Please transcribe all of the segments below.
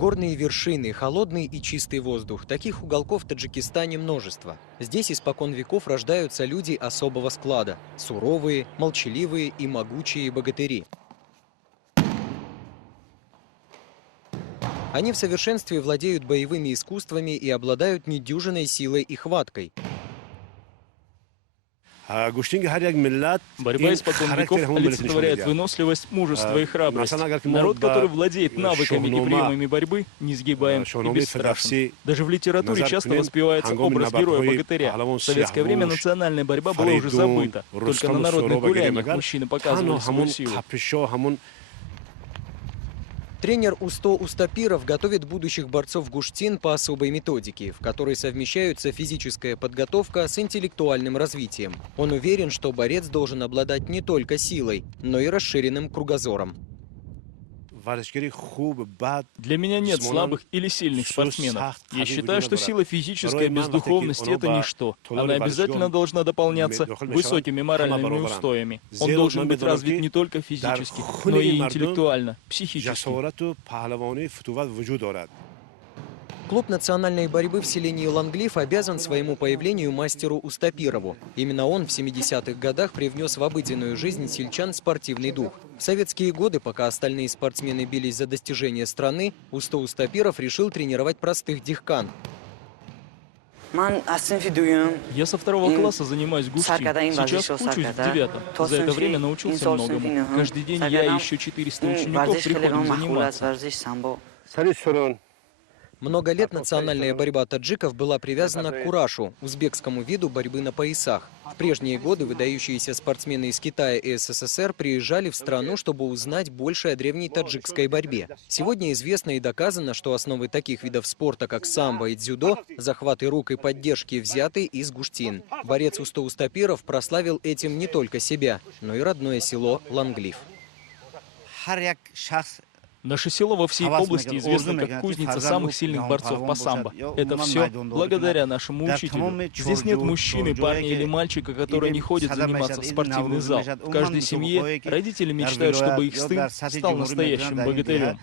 Горные вершины, холодный и чистый воздух. Таких уголков в Таджикистане множество. Здесь испокон веков рождаются люди особого склада. Суровые, молчаливые и могучие богатыри. Они в совершенстве владеют боевыми искусствами и обладают недюжинной силой и хваткой. Борьба испокон веков олицетворяет выносливость, мужество и храбрость. Народ, который владеет навыками и приемами борьбы, несгибаем и бесстрашен. Даже в литературе часто воспевается образ героя-богатыря. В советское время национальная борьба была уже забыта. Только на народных гуляниях мужчины показывали свою силу. Тренер Усто Устапиров готовит будущих борцов Гуштин по особой методике, в которой совмещаются физическая подготовка с интеллектуальным развитием. Он уверен, что борец должен обладать не только силой, но и расширенным кругозором. Для меня нет слабых или сильных спортсменов. Я считаю, что сила физическая без духовности – это ничто. Она обязательно должна дополняться высокими моральными устоями. Он должен быть развит не только физически, но и интеллектуально, психически. Клуб национальной борьбы в селении Ланглиф обязан своему появлению мастеру Устапирову. Именно он в 70-х годах привнес в обыденную жизнь сельчан спортивный дух. В советские годы, пока остальные спортсмены бились за достижения страны, Усто Устапиров решил тренировать простых дихкан. Я со 2 класса занимаюсь гуштин. Сейчас учусь в 9. За это время научился многому. Каждый день я и еще 400 учеников приходим заниматься. Много лет национальная борьба таджиков была привязана к курашу, узбекскому виду борьбы на поясах. В прежние годы выдающиеся спортсмены из Китая и СССР приезжали в страну, чтобы узнать больше о древней таджикской борьбе. Сегодня известно и доказано, что основы таких видов спорта, как самбо и дзюдо, захваты рук и поддержки взяты из Гуштин. Борец Усто Устапиров прославил этим не только себя, но и родное село Ланглиф. Наше село во всей области известно как кузница самых сильных борцов по самбо. Это все благодаря нашему учителю. Здесь нет мужчины, парня или мальчика, который не ходит заниматься в спортивный зал. В каждой семье родители мечтают, чтобы их сын стал настоящим богатырем.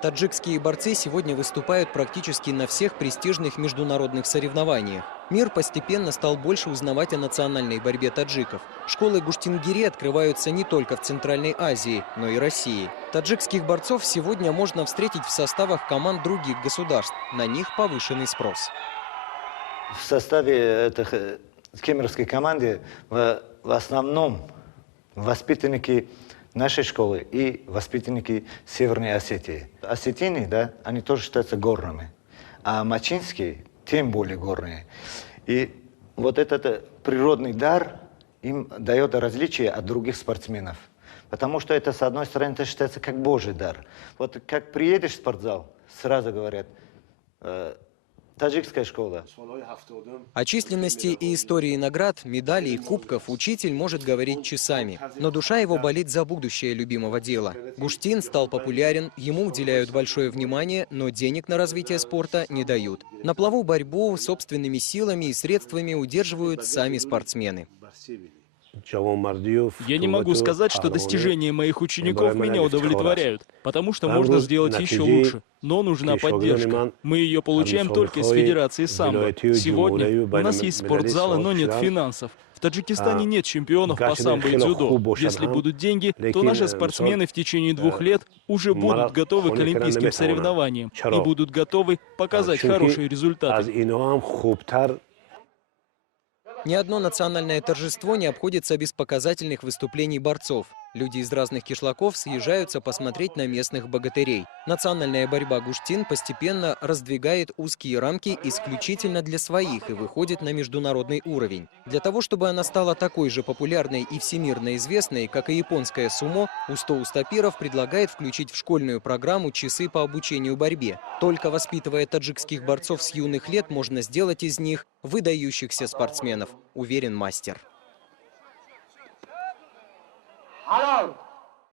Таджикские борцы сегодня выступают практически на всех престижных международных соревнованиях. Мир постепенно стал больше узнавать о национальной борьбе таджиков. Школы Гуштингири открываются не только в Центральной Азии, но и России. Таджикских борцов сегодня можно встретить в составах команд других государств. На них повышенный спрос. В составе этой кемеровской команды в основном воспитанники нашей школы и воспитанники Северной Осетии. Осетины, да, они тоже считаются горными, а мачинские тем более горные. И вот этот природный дар им дает различие от других спортсменов. Потому что это, с одной стороны, это считается как божий дар. Вот как приедешь в спортзал, сразу говорят, таджикская школа. О численности и истории наград, медалей, кубков учитель может говорить часами. Но душа его болит за будущее любимого дела. Гуштин стал популярен, ему уделяют большое внимание, но денег на развитие спорта не дают. На плаву борьбу собственными силами и средствами удерживают сами спортсмены. Я не могу сказать, что достижения моих учеников меня удовлетворяют, потому что можно сделать еще лучше. Но нужна поддержка. Мы ее получаем только из Федерации самбо. Сегодня у нас есть спортзалы, но нет финансов. В Таджикистане нет чемпионов по самбо и дзюдо. Если будут деньги, то наши спортсмены в течение 2 лет уже будут готовы к олимпийским соревнованиям и будут готовы показать хорошие результаты. Ни одно национальное торжество не обходится без показательных выступлений борцов. Люди из разных кишлаков съезжаются посмотреть на местных богатырей. Национальная борьба Гуштин постепенно раздвигает узкие рамки исключительно для своих и выходит на международный уровень. Для того, чтобы она стала такой же популярной и всемирно известной, как и японская сумо, Усто Устапиров предлагает включить в школьную программу часы по обучению борьбе. Только воспитывая таджикских борцов с юных лет, можно сделать из них выдающихся спортсменов, уверен мастер. Hello.